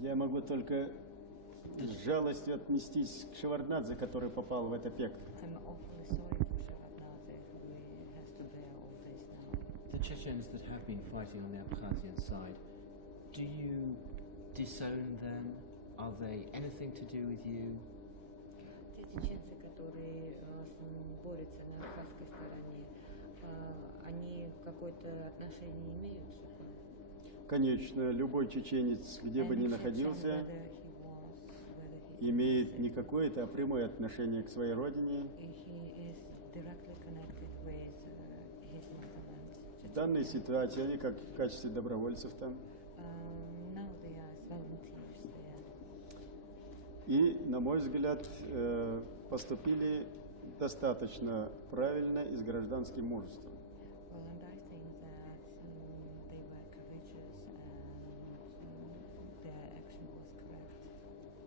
Я могу только с жалостью отнестись к Шеварднадзе, который попал в это пекло. I'm awfully sorry for Shevardnadze who has to bear all this now. The Chechens that have been fighting on the Abkhazian side, do you disown them? Are they anything to do with you? Те чеченцы, которые борются на абхазской стороне, они какое-то отношение имеют? Конечно, любой чеченец, где бы ни находился, имеет не какое-то, а прямое отношение к своей родине. В данной ситуации они как в качестве добровольцев там. И, на мой взгляд, поступили достаточно правильно и с гражданским мужеством.